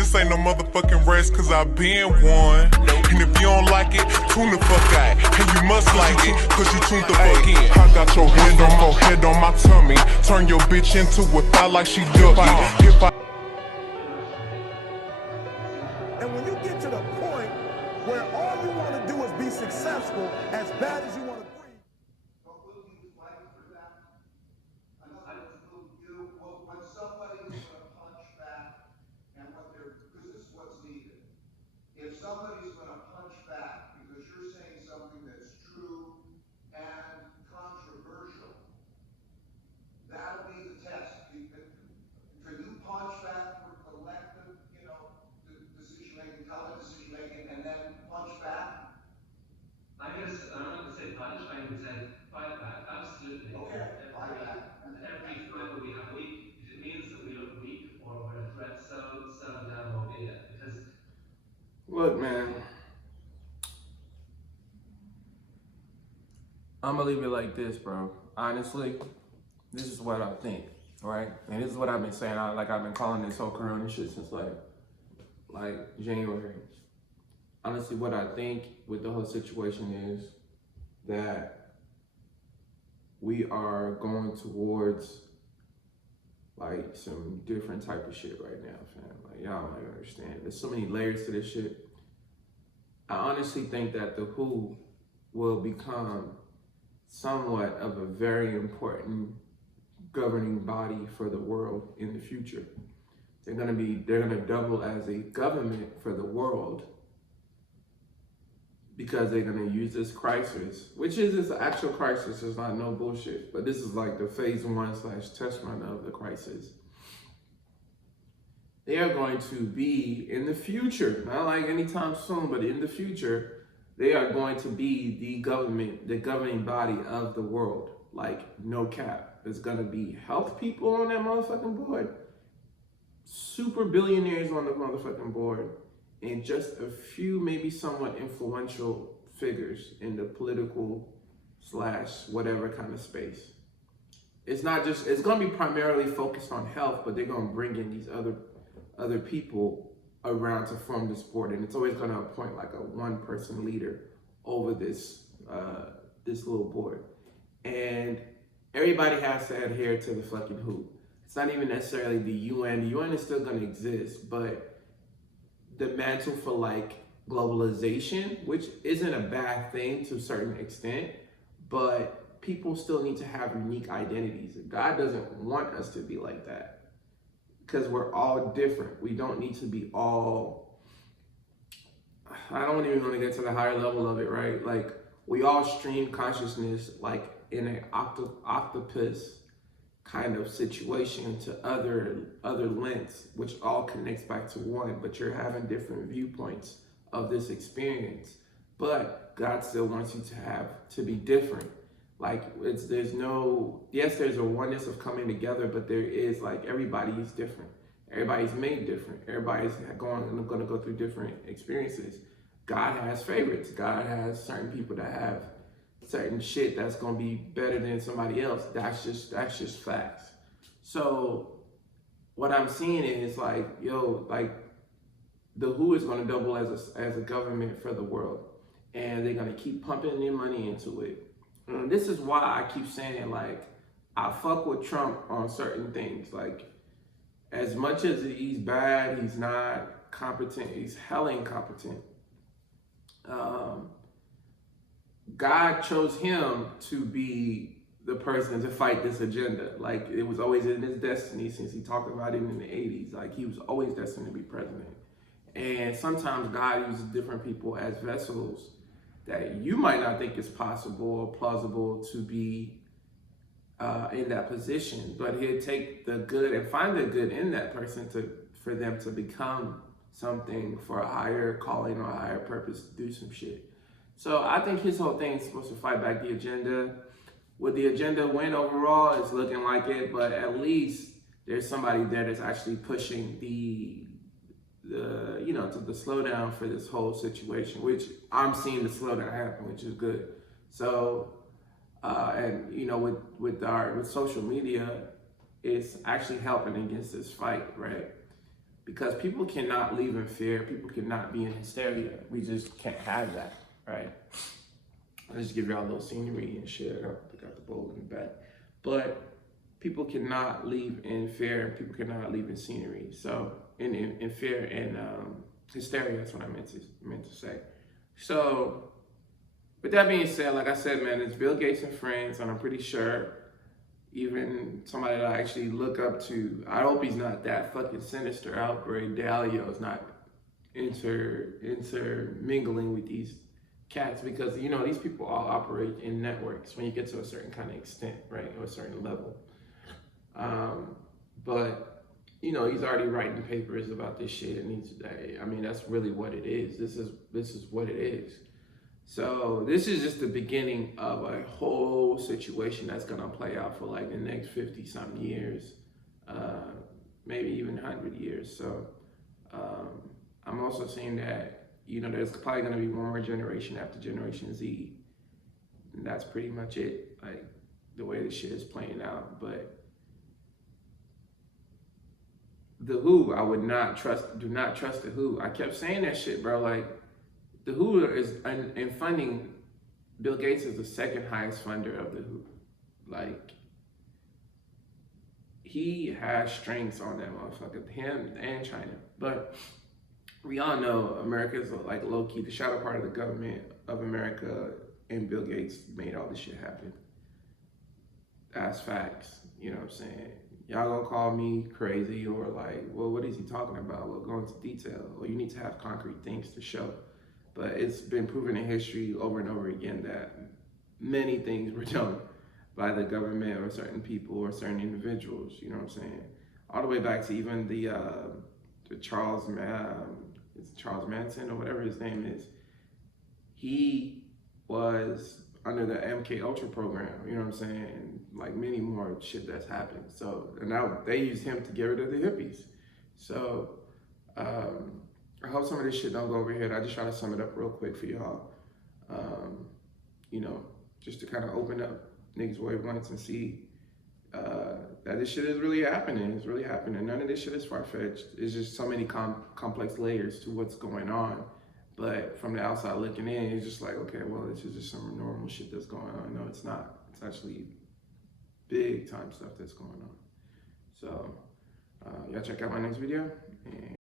This ain't no motherfucking race, cause I been one. And if you don't like it, tune the fuck out. And you must like it, cause you tuned the fuck in. I got your head on my tummy. Turn your bitch into a thigh like she ducky. If I And when you get to the point where all you want to do is be successful, as bad as you want to breathe. But will you fight for that? When somebody is going to punch back, and because this is what's needed. If somebody's going to punch back because you're saying something that's true and controversial, that'll be the test. Can you punch back for collective, decision making, common decision making, and then punch back? I guess I'm not going to say punch, I'm going to say fight back. Absolutely. Okay, fight back. Every fight that we have, if it means that we look weak or we're a threat, so damn well be it. Because look, man, I'm gonna leave it like this, bro. Honestly, this is what I think, right? And this is what I've been saying. I've been calling this whole Corona shit since like January. Honestly, what I think with the whole situation is that we are going towards like some different type of shit right now, fam. Like, y'all don't understand. There's so many layers to this shit. I honestly think that the WHO will become somewhat of a very important governing body for the world in the future. They're gonna double as a government for the world because they're gonna use this crisis, which is this actual crisis. It's not no bullshit, but this is like the phase 1/test run of the crisis. They are going to be in the future, not like anytime soon, but in the future, they are going to be the government, the governing body of the world. Like, no cap. There's gonna be health people on that motherfucking board, super billionaires on the motherfucking board, and just a few maybe somewhat influential figures in the political / whatever kind of space. It's gonna be primarily focused on health, but they're gonna bring in these other people around to form this board, and it's always gonna appoint like a one-person leader over this little board. And everybody has to adhere to the fucking WHO. It's not even necessarily the UN. The UN is still gonna exist, but the mantle for like globalization, which isn't a bad thing to a certain extent, but people still need to have unique identities. God doesn't want us to be like that because we're all different. We don't need to be all, I don't even want to get to the higher level of it, right? Like, we all stream consciousness like in an octopus kind of situation to other lengths, which all connects back to one, but you're having different viewpoints of this experience. But God still wants you to be different. Like, there's a oneness of coming together, but there is like, everybody is different. Everybody's made different. Everybody's going to go through different experiences. God has favorites. God has certain people that have certain shit that's gonna be better than somebody else. That's just facts. So what I'm seeing is like, like the WHO is gonna double as a government for the world, and they're gonna keep pumping their money into it. And this is why I keep saying, like, I fuck with Trump on certain things. Like, as much as he's bad, he's not competent, he's hella incompetent. God chose him to be the person to fight this agenda. Like, it was always in his destiny since he talked about it in the 80s. Like, he was always destined to be president. And sometimes God uses different people as vessels that you might not think is possible or plausible to be in that position, but he'll take the good and find the good in that person for them to become something for a higher calling or a higher purpose to do some shit. So I think his whole thing is supposed to fight back the agenda. Would the agenda win overall? It's looking like it, but at least there's somebody there that's actually pushing the slowdown for this whole situation, which I'm seeing the slowdown happen, which is good. So, with social media, it's actually helping against this fight, right? because people cannot live in fear. People cannot be in hysteria. We just can't have that, right? I'll just give y'all a little scenery and shit. I got the bowl in the back. But people cannot live in fear. People cannot live in scenery. So in fear and hysteria, that's what I meant to say. So with that being said, like I said, man, it's Bill Gates and friends, and I'm pretty sure even somebody that I actually look up to, I hope he's not that fucking sinister out there. Dalio is not intermingling with these cats, because you know these people all operate in networks when you get to a certain kind of extent, right, or a certain level. But you know he's already writing papers about this shit, and I mean that's really what it is. This is what it is. So this is just the beginning of a whole situation that's gonna play out for like the next 50-something years, maybe even 100 years. So I'm also seeing that, you know, there's probably gonna be one more generation after Generation Z, and that's pretty much it. Like the way the shit is playing out. But the WHO, I would not trust. Do not trust the WHO. I kept saying that shit, bro. Like the WHO is in funding. Bill Gates is the second highest funder of the WHO. Like he has strengths on that motherfucker, him and China. But we all know America is like low key the shadow part of the government of America, and Bill Gates made all this shit happen. That's facts. You know what I'm saying? Y'all gonna call me crazy or like, well, what is he talking about? We'll go into detail. Well, you need to have concrete things to show. But it's been proven in history over and over again that many things were done by the government or certain people or certain individuals. You know what I'm saying? All the way back to even the Charles Manson or whatever his name is. He was under the MK Ultra program, you know what I'm saying? And like many more shit that's happened. So, and now they used him to get rid of the hippies. So, I hope some of this shit don't go over here. I just try to sum it up real quick for y'all. You know, just to kind of open up niggas' wavelengths and see that this shit is really happening. It's really happening. None of this shit is far-fetched. It's just so many complex layers to what's going on. But from the outside looking in, it's just like, okay, well, this is just some normal shit that's going on. No, it's not. It's actually big time stuff that's going on. So, y'all check out my next video, and